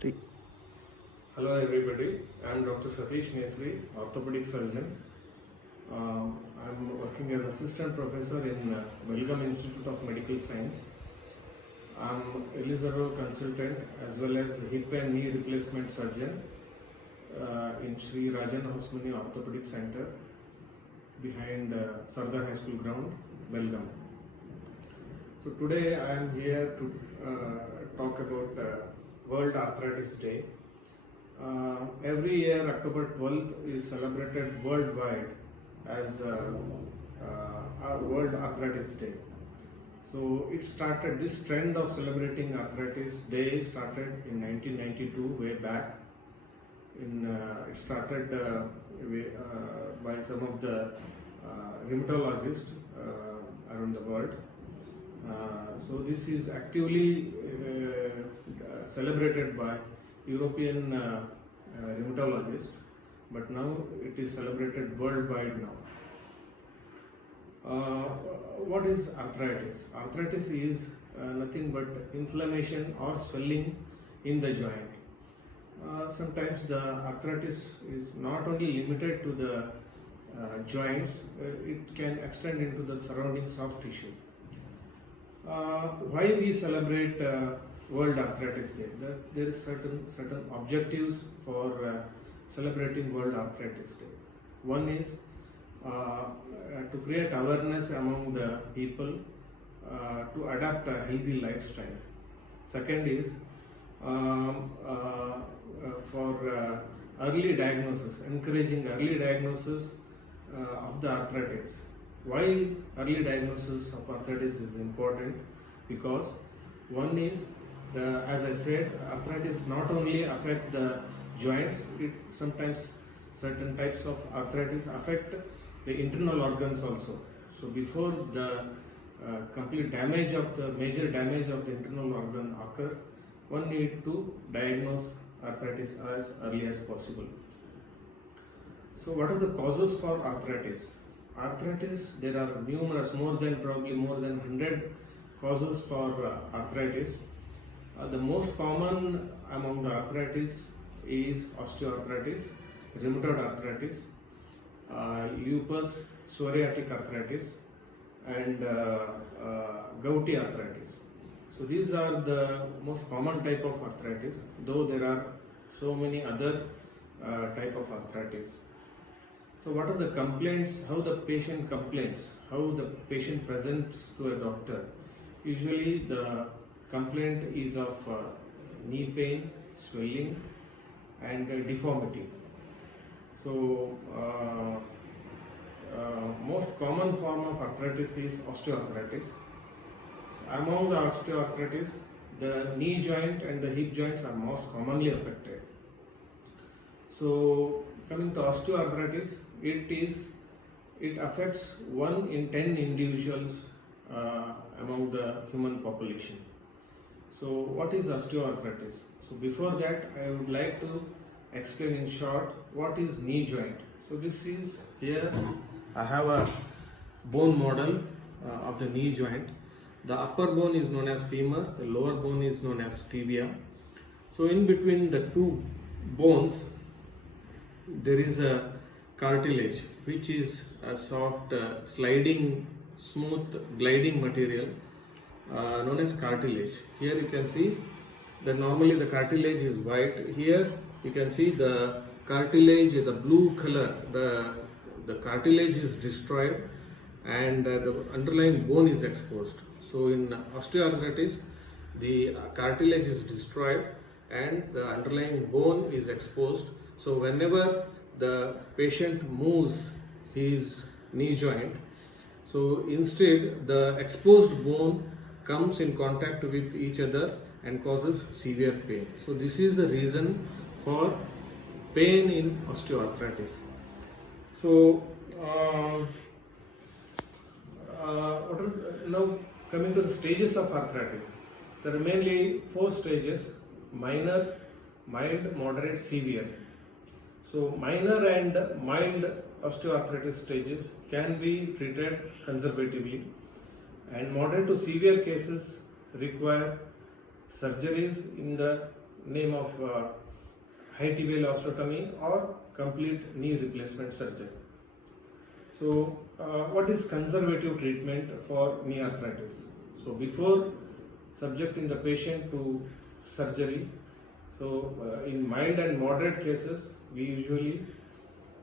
Three. Hello everybody, I am Dr. Satish Nesri, orthopedic surgeon. I am working as assistant professor in Belgaum Institute of Medical Science. I am Elizaro consultant as well as hip and knee replacement surgeon in Sri Rajan Hosmani Orthopedic Center behind Sardar High School ground, Belgaum. So today I am here to talk about World Arthritis Day. Every year October 12th is celebrated worldwide as World Arthritis Day. So it started, this trend of celebrating Arthritis Day started in 1992, way back. It started by some of the rheumatologists around the world. So this is actively celebrated by European rheumatologists, but now it is celebrated worldwide now. What is arthritis? Arthritis is nothing but inflammation or swelling in the joint. Sometimes the arthritis is not only limited to the joints, it can extend into the surrounding soft tissue. Why we celebrate World Arthritis Day? There is certain objectives for celebrating World Arthritis Day. One is to create awareness among the people to adapt a healthy lifestyle. Second is for early diagnosis, encouraging early diagnosis of the arthritis. Why early diagnosis of arthritis is important? Because one is, as I said, arthritis not only affect the joints, it sometimes certain types of arthritis affect the internal organs also. So before the complete damage of the major damage of the internal organ occur, one need to diagnose arthritis as early as possible. So what are the causes for arthritis? Arthritis, there are numerous, probably more than 100 causes for arthritis. The most common among the arthritis is osteoarthritis, rheumatoid arthritis, lupus, psoriatic arthritis, and gouty arthritis. So these are the most common type of arthritis, though there are so many other type of arthritis. So what are the complaints, how the patient complains, how the patient presents to a doctor? Usually the complaint is of knee pain, swelling, and deformity. So most common form of arthritis is osteoarthritis. Among the osteoarthritis, the knee joint and the hip joints are most commonly affected. So coming to osteoarthritis, it affects 1 in 10 individuals among the human population. So what is osteoarthritis? So before that, I would like to explain in short what is knee joint. So this is, here I have a bone model of the knee joint. The upper bone is known as femur, the lower bone is known as tibia. So in between the two bones there is a cartilage, which is a soft sliding, smooth, gliding material known as cartilage. Here you can see that normally the cartilage is white. Here you can see the cartilage, the blue color, the cartilage is destroyed and the underlying bone is exposed. So in osteoarthritis, the cartilage is destroyed and the underlying bone is exposed. So whenever the patient moves his knee joint, so instead the exposed bone comes in contact with each other and causes severe pain. So this is the reason for pain in osteoarthritis. So now coming to the stages of arthritis, there are mainly 4 stages: minor, mild, moderate, severe. So minor and mild osteoarthritis stages can be treated conservatively, and moderate to severe cases require surgeries in the name of high tibial osteotomy or complete knee replacement surgery. So, what is conservative treatment for knee arthritis? So, before subjecting the patient to surgery, so in mild and moderate cases, we usually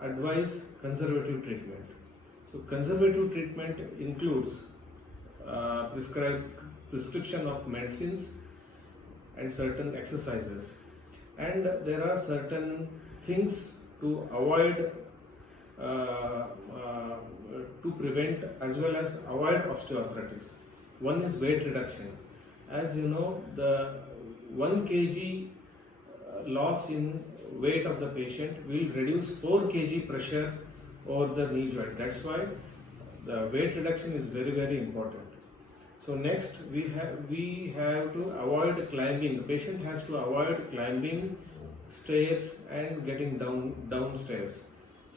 advise conservative treatment. So, conservative treatment includes prescription of medicines and certain exercises, and there are certain things to avoid to prevent as well as avoid osteoarthritis. One is weight reduction. As you know, the 1 kg loss in weight of the patient will reduce 4 kg pressure over the knee joint. That's why the weight reduction is very, very important. So next we have to avoid climbing. The patient has to avoid climbing stairs and getting downstairs.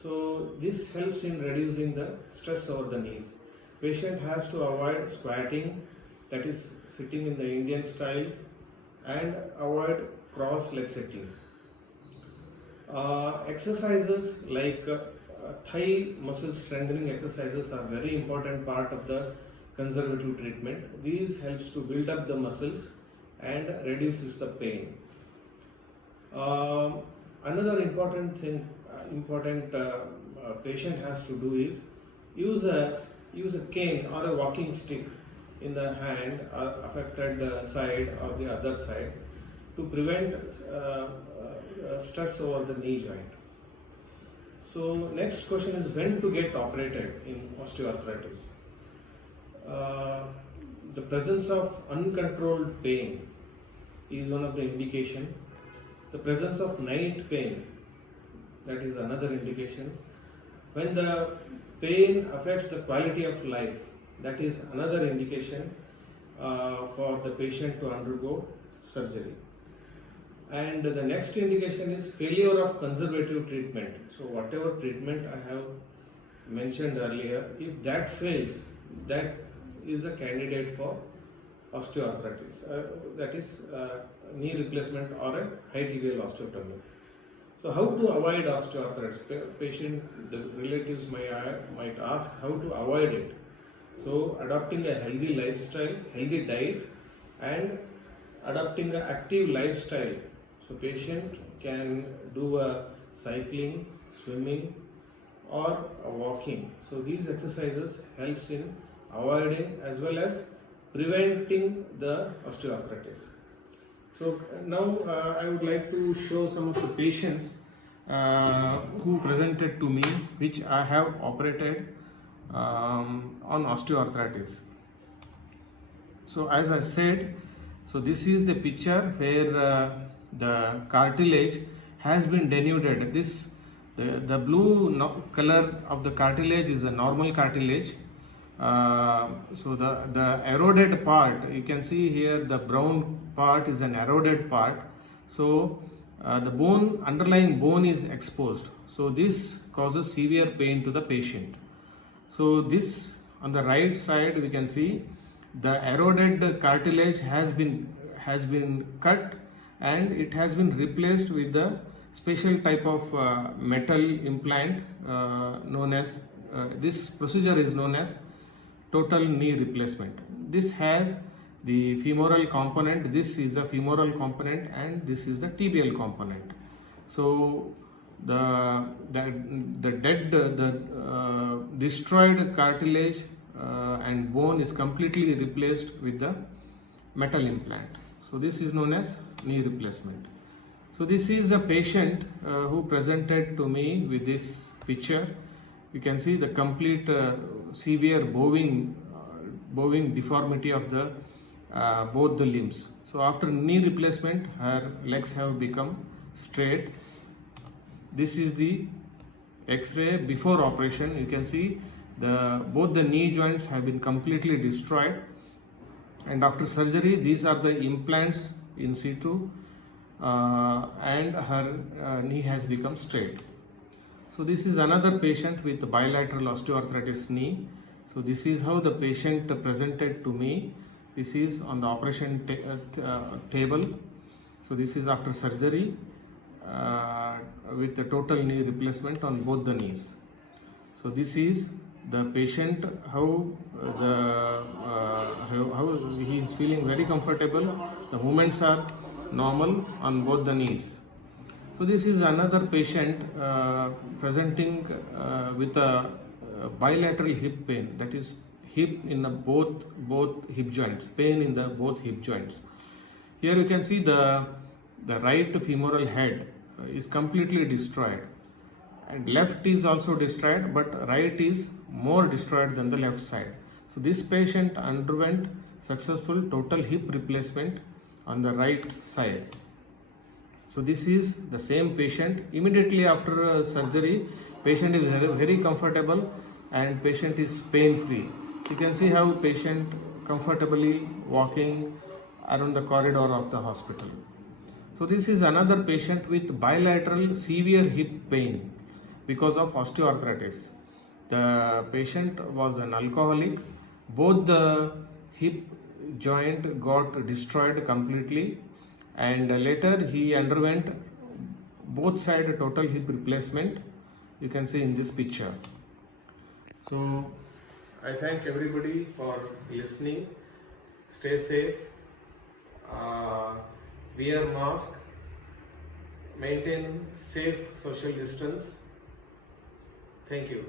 So this helps in reducing the stress over the knees. Patient has to avoid squatting, that is sitting in the Indian style, and avoid cross leg sitting. Exercises like thigh muscle strengthening exercises are very important part of the conservative treatment. These helps to build up the muscles and reduces the pain. Another important thing, patient has to do is use a cane or a walking stick in the hand affected side or the other side to prevent stress over the knee joint. So next question is when to get operated in osteoarthritis. The presence of uncontrolled pain is one of the indication. The presence of night pain, that is another indication. When the pain affects the quality of life, that is another indication for the patient to undergo surgery. And the next indication is failure of conservative treatment. So whatever treatment I have mentioned earlier, if that fails, that is a candidate for osteoarthritis, that is knee replacement or a high tibial osteotomy. So how to avoid osteoarthritis? Patient, the relatives might ask how to avoid it. So adopting a healthy lifestyle, healthy diet, and adopting an active lifestyle. So patient can do a cycling, swimming, or a walking. So these exercises helps in avoiding as well as preventing the osteoarthritis. So now I would like to show some of the patients who presented to me, which I have operated on osteoarthritis. So as I said, so this is the picture where the cartilage has been denuded. The blue color of the cartilage is a normal cartilage. So the eroded part, you can see here the brown part is an eroded part. So the underlying bone is exposed. So this causes severe pain to the patient. So this on the right side we can see the eroded cartilage has been cut and it has been replaced with the special type of metal implant known as this procedure is known as total knee replacement. This has the femoral component, this is a femoral component, and this is the tibial component. So the destroyed cartilage and bone is completely replaced with the metal implant. So this is known as knee replacement. So this is a patient who presented to me with this picture. You can see the complete severe bowing deformity of the both the limbs. So after knee replacement, her legs have become straight. This is the X-ray before operation. You can see both the knee joints have been completely destroyed, and after surgery these are the implants in situ, and her knee has become straight. So this is another patient with bilateral osteoarthritis knee. So this is how the patient presented to me. This is on the operation table. So this is after surgery with the total knee replacement on both the knees. So this is the patient how he is feeling very comfortable. The movements are normal on both the knees. So this is another patient presenting with a bilateral hip pain, that is hip in the both hip joints, pain in the both hip joints. Here you can see the right femoral head is completely destroyed, and left is also destroyed, but right is more destroyed than the left side. So this patient underwent successful total hip replacement on the right side. So this is the same patient. Immediately after surgery, patient is very comfortable and patient is pain free. You can see how patient comfortably walking around the corridor of the hospital. So this is another patient with bilateral severe hip pain because of osteoarthritis. The patient was an alcoholic. Both the hip joint got destroyed completely, and later he underwent both side total hip replacement. You can see in this picture. So I thank everybody for listening. Stay safe, wear mask, maintain safe social distance. Thank you.